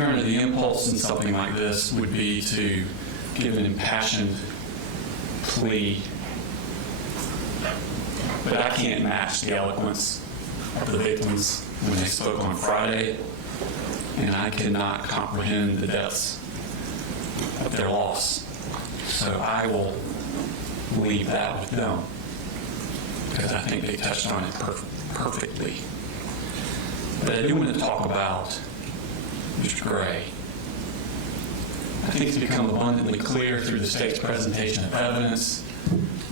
Apparently the impulse in something like this would be to give an impassioned plea, but I can't match the eloquence of the victims when they spoke on Friday, and I cannot comprehend the depths of their loss. So I will leave that with them, because I think they touched on it perfectly. But I do want to talk about Mr. Gray. I think it's become abundantly clear through the state's presentation of evidence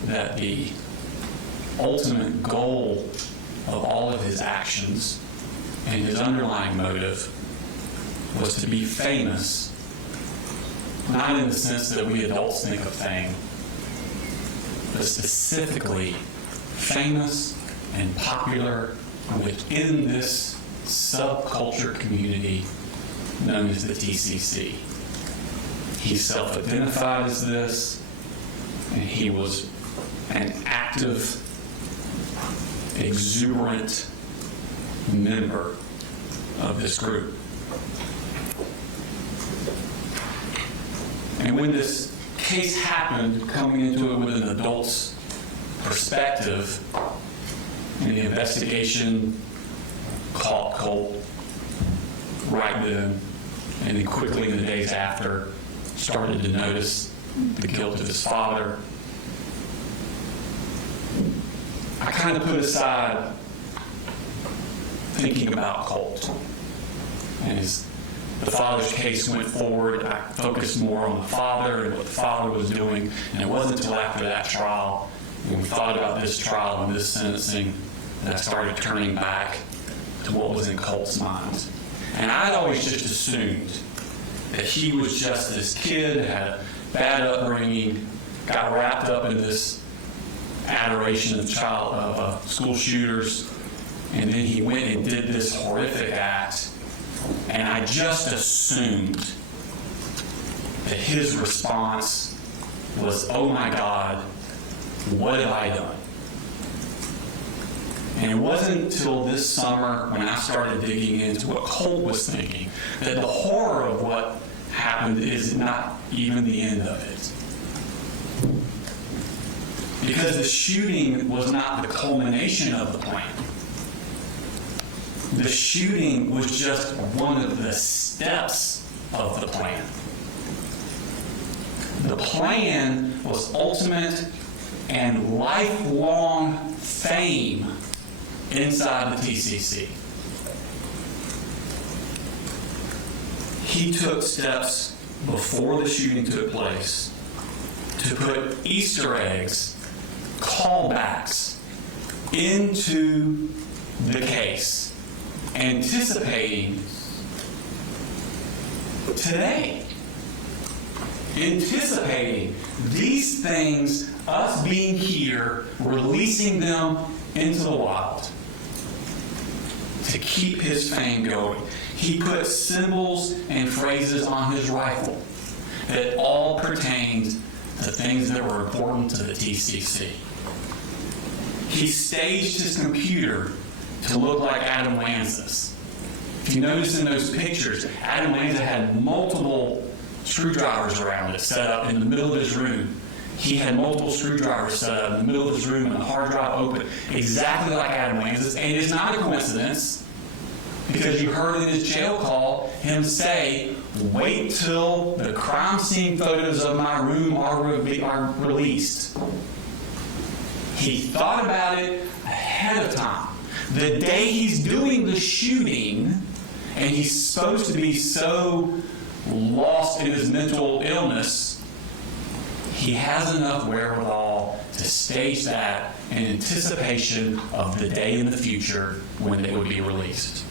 that the ultimate goal of all of his actions and his underlying motive was to be famous, not in the sense that we adults think of fame, but specifically famous and popular within this subculture community known as the TCC. He self-identified as this, and he was an active, exuberant member of this group. And when this case happened, coming into it with an adult's perspective, and the investigation caught Colt right then, and then quickly in the days after started to notice the guilt of his father, I kind of put aside thinking about Colt. And as the father's case went forward, I focused more on the father and what the father was doing. And it wasn't until after that trial, when we thought about this trial and this sentencing, that I started turning back to what was in Colt's mind. And I'd always just assumed that he was just this kid, had a bad upbringing, got wrapped up in this adoration of school shooters, and then he went and did this horrific act. And I just assumed that his response was, "Oh my God, what have I done?" And it wasn't until this summer when I started digging into what Colt was thinking that the horror of what happened is not even the end of it. Because the shooting was not the culmination of the plan. The shooting was just one of the steps of the plan. The plan was ultimate and lifelong fame inside the TCC. He took steps before the shooting took place to put Easter eggs, callbacks into the case, anticipating today, anticipating these things, us being here, releasing them into the wild to keep his fame going. He put symbols and phrases on his rifle that all pertained to things that were important to the TCC. He staged his computer to look like Adam Lanza's. If you notice in those pictures, Adam Lanza had multiple screwdrivers around it set up in the middle of his room. He had multiple screwdrivers set up in the middle of his room and the hard drive open, exactly like Adam Lanza's. And it's not a coincidence, because you heard in his jail call him say, "Wait till the crime scene photos of my room are released." He thought about it ahead of time. The day he's doing the shooting, and he's supposed to be so lost in his mental illness, he has enough wherewithal to stage that in anticipation of the day in the future when they would be released.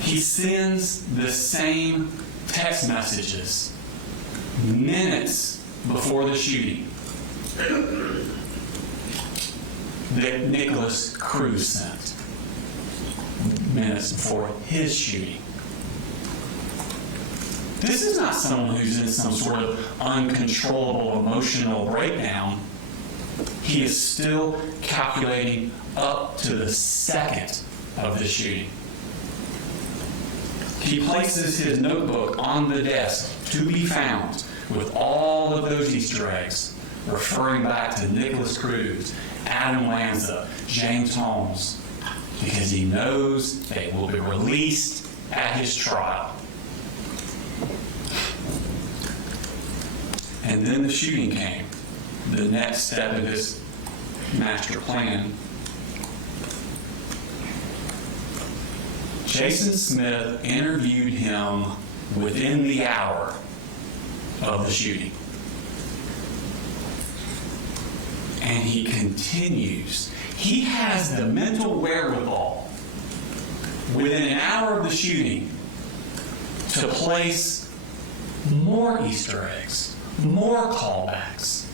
He sends the same text messages minutes before the shooting that Nicholas Cruz sent minutes before his shooting. This is not someone who's in some sort of uncontrollable emotional breakdown. He is still calculating up to the second of the shooting. He places his notebook on the desk to be found with all of those Easter eggs, referring back to Nicholas Cruz, Adam Lanza, James Holmes, because he knows they will be released at his trial. And then the shooting came, the next step in his master plan. Jason Smith interviewed him within the hour of the shooting. And he continues. He has the mental wherewithal within an hour of the shooting to place more Easter eggs, more callbacks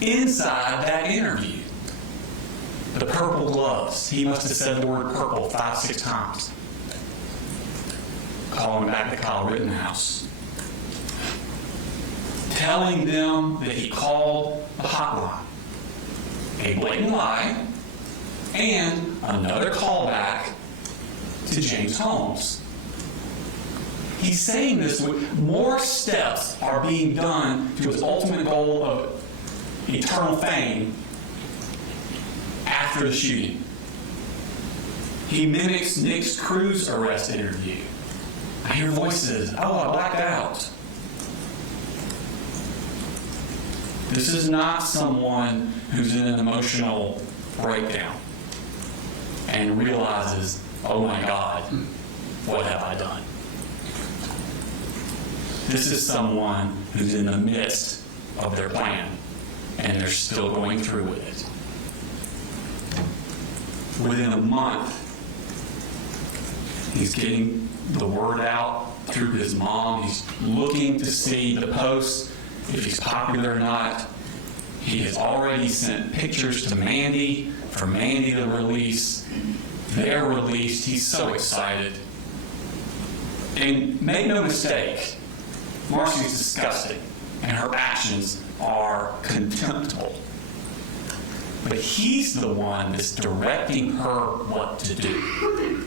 inside that interview. The purple gloves. He must have said the word purple 5-6 times. Calling back to Kyle Rittenhouse. Telling them that he called the hotline. A blatant lie, and another callback to James Holmes. He's saying this with more steps are being done to his ultimate goal of eternal fame after the shooting. He mimics Nick Cruz's arrest interview. I hear voices. Oh, I blacked out. This is not someone who's in an emotional breakdown and realizes, oh my God, what have I done? This is someone who's in the midst of their plan and they're still going through with it. Within a month, he's getting the word out through his mom. He's looking to see the posts, if he's popular or not. He has already sent pictures to Mandy for Mandy to release. They're released. He's so excited. And make no mistake, Marcy's disgusting, and her actions are contemptible. But he's the one that's directing her what to do.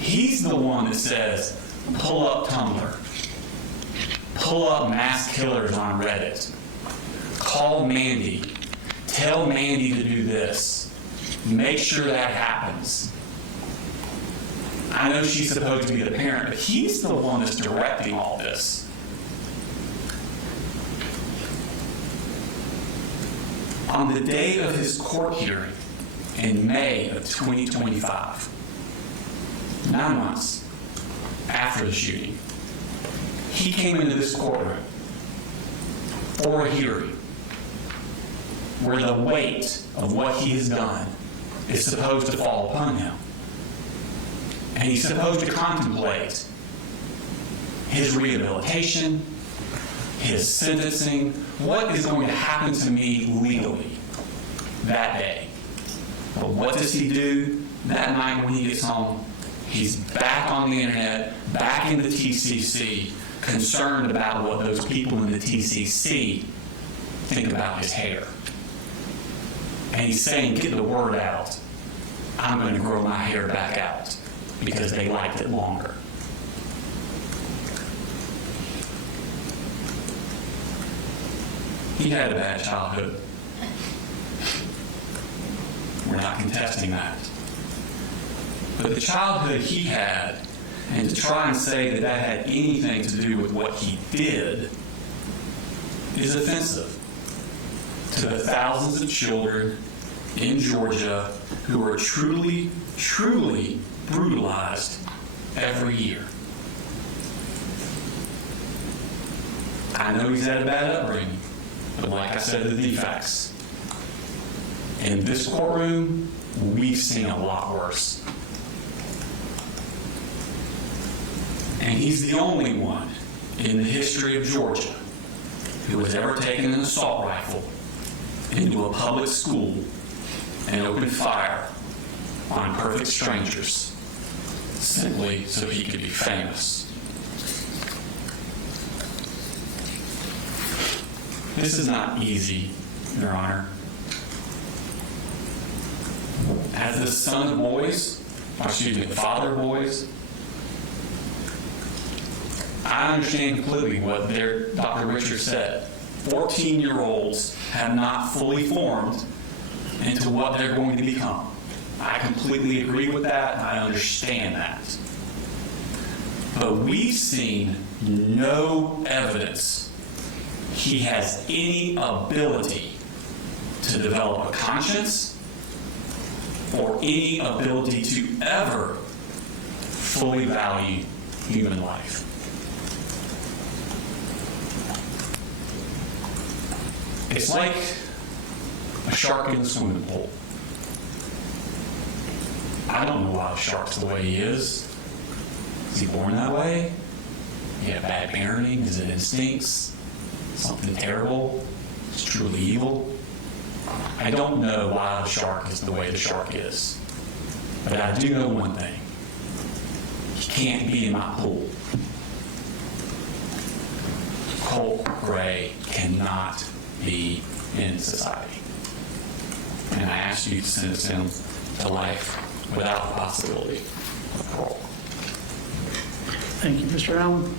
He's the one that says, pull up Tumblr. Pull up mass killers on Reddit. Call Mandy. Tell Mandy to do this. Make sure that happens. I know she's supposed to be the parent, but he's the one that's directing all this. On the day of his court hearing in May of 2025, 9 months after the shooting, he came into this courtroom for a hearing where the weight of what he has done is supposed to fall upon him. And he's supposed to contemplate his rehabilitation, his sentencing, what is going to happen to me legally that day. But what does he do that night when he gets home? He's back on the internet, back in the TCC, concerned about what those people in the TCC think about his hair. And he's saying, get the word out. I'm going to grow my hair back out because they liked it longer. He had a bad childhood. We're not contesting that. But the childhood he had, and to try and say that that had anything to do with what he did, is offensive to the thousands of children in Georgia who are truly, truly brutalized every year. I know he's had a bad upbringing, but like I said, the defects. In this courtroom, we've seen a lot worse. And he's the only one in the history of Georgia who has ever taken an assault rifle into a public school and opened fire on perfect strangers simply so he could be famous. This is not easy, Your Honor. As the son of boys, the father of boys, I understand completely what Dr. Richards said. 14-year-olds have not fully formed into what they're going to become. I completely agree with that, and I understand that. But we've seen no evidence he has any ability to develop a conscience or any ability to ever fully value human life. It's like a shark in the swimming pool. I don't know why the shark's the way he is. Is he born that way? He had bad parenting? Is it instincts? Something terrible? It's truly evil? I don't know why the shark is the way the shark is. But I do know one thing. He can't be in my pool. Colt Gray cannot be in society. And I ask you to sentence him to life without the possibility of parole. Thank you, Mr. Allen.